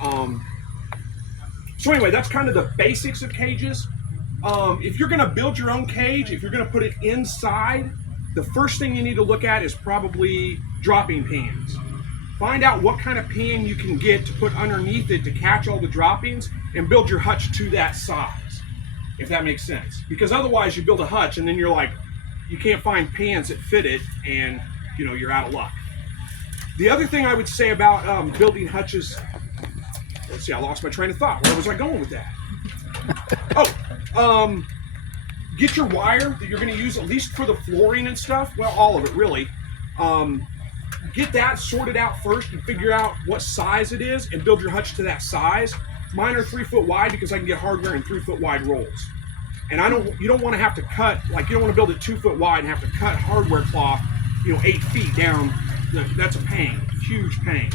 Um, so anyway, that's kind of the basics of cages. If you're going to build your own cage, if you're going to put it inside, the first thing you need to look at is probably dropping pans. Find out what kind of pan you can get to put underneath it to catch all the droppings and build your hutch to that size, if that makes sense. Because otherwise you build a hutch and then you're like, you can't find pans that fit it and you're out of luck. The other thing I would say about building hutches, let's see, I lost my train of thought. Where was I going with that? Get your wire that you're going to use at least for the flooring and stuff. Well, all of it really. Get that sorted out first and figure out what size it is and build your hutch to that size. Mine are 3 foot wide because I can get hardware in 3 foot wide rolls. And you don't want to have to cut, like you don't want to build it 2 foot wide and have to cut hardware cloth, 8 feet down. That's a pain, huge pain.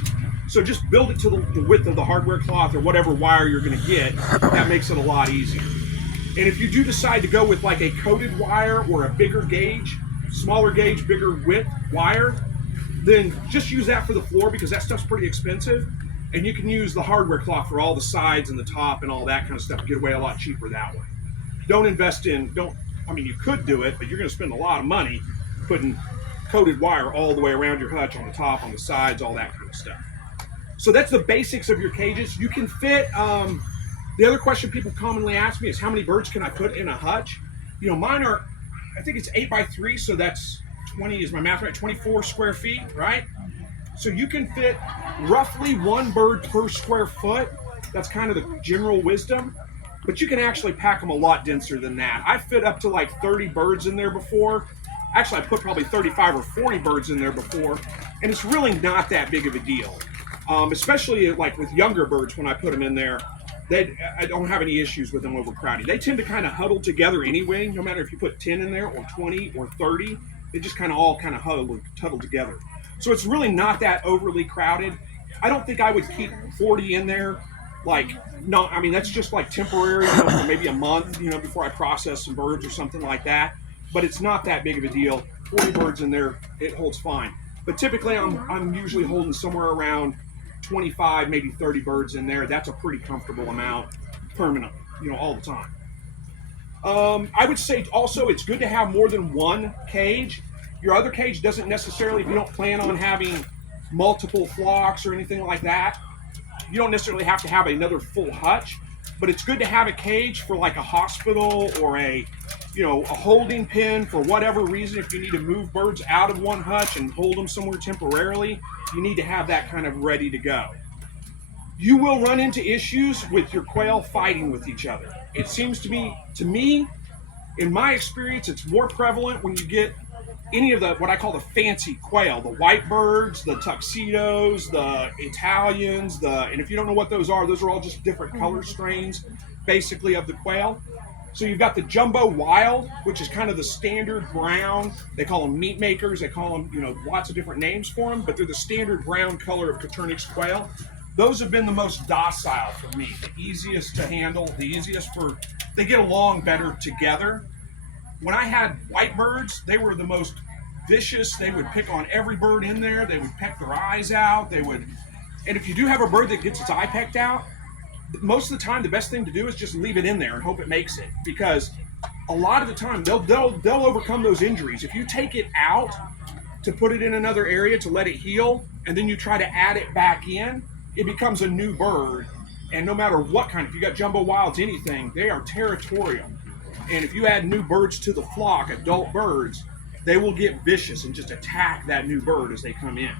So just build it to the width of the hardware cloth or whatever wire you're going to get. That makes it a lot easier. And if you do decide to go with like a coated wire or a bigger gauge, smaller gauge, bigger width wire, then just use that for the floor because that stuff's pretty expensive. And you can use the hardware cloth for all the sides and the top and all that kind of stuff. Get away a lot cheaper that way. Don't invest in, you could do it, but you're going to spend a lot of money putting coated wire all the way around your hutch, on the top, on the sides, all that kind of stuff. So that's the basics of your cages. You can fit, the other question people commonly ask me is how many birds can I put in a hutch? Mine are, I think it's 8x3, so that's 20, is my math right? 24 square feet, right? So you can fit roughly 1 bird per square foot. That's kind of the general wisdom. But you can actually pack them a lot denser than that. I fit up to like 30 birds in there before. Actually, I put probably 35 or 40 birds in there before. And it's really not that big of a deal. Especially like with younger birds, when I put them in there, I don't have any issues with them overcrowding. They tend to kind of huddle together anyway, no matter if you put 10 in there or 20 or 30. They just all huddle together. So it's really not that overly crowded. I don't think I would keep 40 in there. That's just like temporary, for maybe a month, before I process some birds or something like that. But it's not that big of a deal. 40 birds in there, it holds fine. But typically I'm usually holding somewhere around 25, maybe 30 birds in there. That's a pretty comfortable amount permanently, all the time. I would say also it's good to have more than one cage. Your other cage doesn't necessarily, if you don't plan on having multiple flocks or anything like that, you don't necessarily have to have another full hutch, but it's good to have a cage for like a hospital or a holding pen for whatever reason. If you need to move birds out of one hutch and hold them somewhere temporarily, you need to have that kind of ready to go. You will run into issues with your quail fighting with each other. It seems to me, in my experience, it's more prevalent when you get any of the, what I call the fancy quail, the white birds, the tuxedos, the Italians, and if you don't know what those are all just different color strains, basically, of the quail. So you've got the jumbo wild, which is kind of the standard brown. They call them meat makers. They call them, lots of different names for them, but they're the standard brown color of Coturnix quail. Those have been the most docile for me, the easiest to handle, they get along better together. When I had white birds, they were the most vicious. They would pick on every bird in there. They would peck their eyes out. And if you do have a bird that gets its eye pecked out, most of the time, the best thing to do is just leave it in there and hope it makes it, because a lot of the time they'll overcome those injuries. If you take it out to put it in another area to let it heal, and then you try to add it back in, it becomes a new bird. And no matter what kind, if you got jumbo wilds, anything, they are territorial. And if you add new birds to the flock, adult birds, they will get vicious and just attack that new bird as they come in.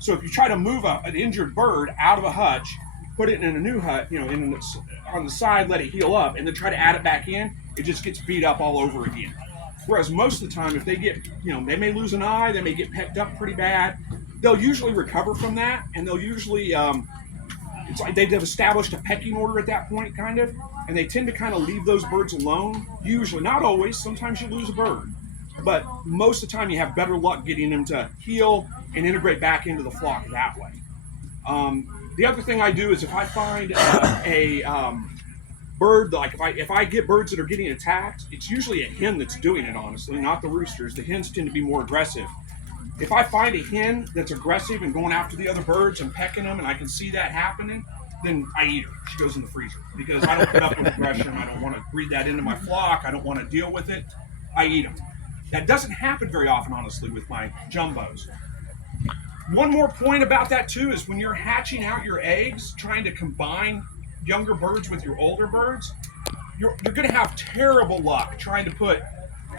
So if you try to move an injured bird out of a hutch, put it in a new hut, on the side, let it heal up, and then try to add it back in, it just gets beat up all over again. Whereas most of the time, if they get, they may lose an eye, they may get pecked up pretty bad, they'll usually recover from that, and they'll usually, it's like they've established a pecking order at that point, kind of, and they tend to kind of leave those birds alone, usually. Not always, sometimes you lose a bird, but most of the time you have better luck getting them to heal and integrate back into the flock that way. The other thing I do is if I find a bird, like if I get birds that are getting attacked, it's usually a hen that's doing it, honestly, not the roosters. The hens tend to be more aggressive. If I find a hen that's aggressive and going after the other birds and pecking them, and I can see that happening, then I eat her. She goes in the freezer because I don't put up with aggression. I don't want to breed that into my flock. I don't want to deal with it. I eat them. That doesn't happen very often, honestly, with my jumbos. One more point about that too is when you're hatching out your eggs, trying to combine younger birds with your older birds, you're going to have terrible luck trying to put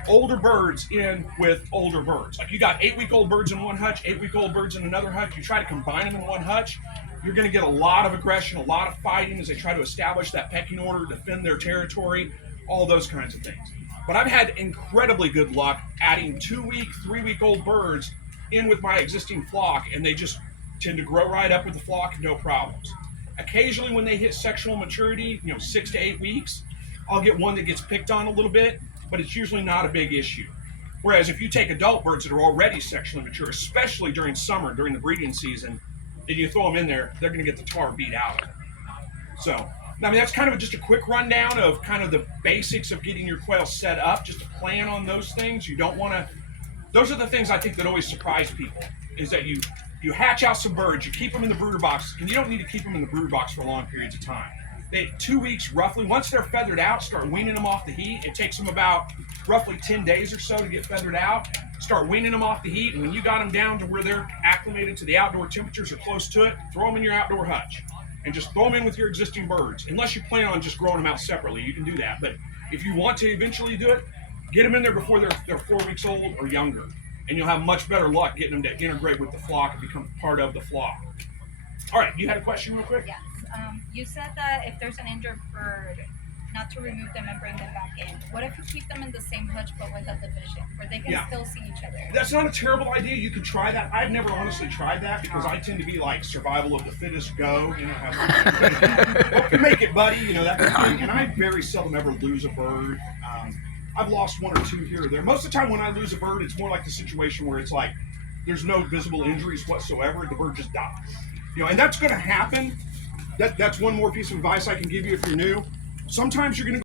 older birds in with older birds. Like you got 8-week-old birds in one hutch, 8-week-old birds in another hutch. You try to combine them in one hutch, you're going to get a lot of aggression, a lot of fighting as they try to establish that pecking order, defend their territory, all those kinds of things. But I've had incredibly good luck adding 2-week, 3-week-old birds in with my existing flock, and they just tend to grow right up with the flock, no problems. Occasionally when they hit sexual maturity, 6 to 8 weeks, I'll get one that gets picked on a little bit, but it's usually not a big issue. Whereas if you take adult birds that are already sexually mature, especially during summer, during the breeding season, and you throw them in there, they're going to get the tar beat out of them. So, I mean, that's kind of just a quick rundown of kind of the basics of getting your quail set up, just to plan on those things. You don't want to, those are the things I think that always surprise people, is that you hatch out some birds, you keep them in the brooder box, and you don't need to keep them in the brooder box for long periods of time. 2 weeks roughly, once they're feathered out, start weaning them off the heat. It takes them about roughly 10 days or so to get feathered out. Start weaning them off the heat, and when you got them down to where they're acclimated to the outdoor temperatures or close to it, throw them in your outdoor hutch. And just throw them in with your existing birds. Unless you plan on just growing them out separately, you can do that. But if you want to eventually do it, get them in there before they're 4 weeks old or younger. And you'll have much better luck getting them to integrate with the flock and become part of the flock. All right, you had a question real quick? Yes. You said that if there's an injured bird, not to remove them and bring them back in. What if you keep them in the same hutch but with a division where they can still see each other? That's not a terrible idea. You could try that. I've never honestly tried that because I tend to be like survival of the fittest, go. Hope you make it, buddy. That kind of thing. And I very seldom ever lose a bird. I've lost 1 or 2 here or there. Most of the time when I lose a bird, it's more like the situation where it's like there's no visible injuries whatsoever. The bird just dies. And that's going to happen. That's one more piece of advice I can give you if you're new. Sometimes you're going to